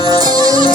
Oh,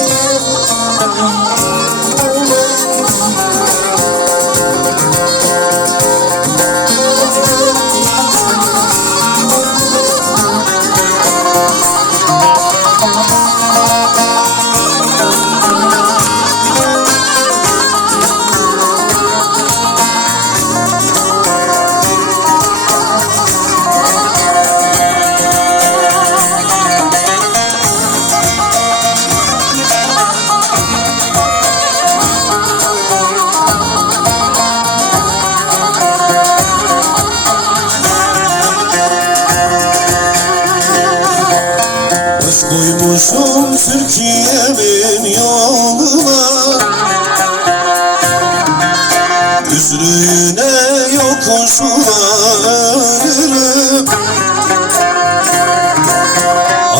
Türkiye'min yoluna Üzrüğüne yokuşuna ölürüm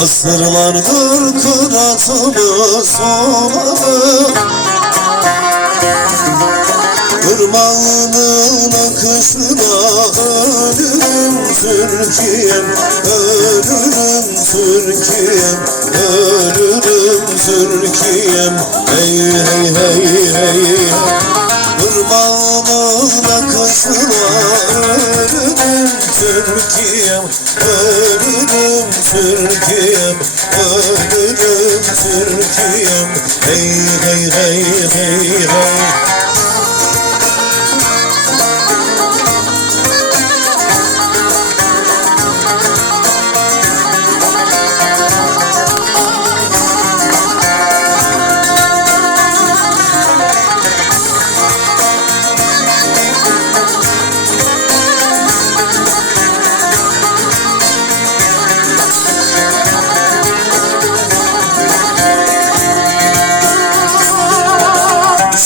Asırlardır kıratımı soladım Irmağının akışına ölürüm Türkiye'm Ölürüm Türkiye'm Ölürüm Türkiye'm. Hey hey hey hey. Irmağının akışına ölürüm Türkiye'm. Ölürüm Türkiye'm. Ölürüm Türkiye'm. Hey hey hey hey hey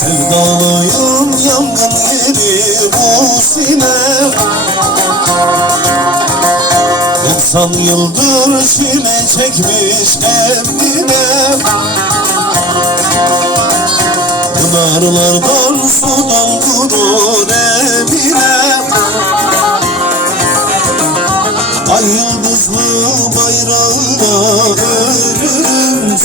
Sevdalıyım yangın yeri bu sinem Doksan yıldır çile çekmiş emrine Pınarlardan su doldurur emine. Ay yıldızlı bayrağına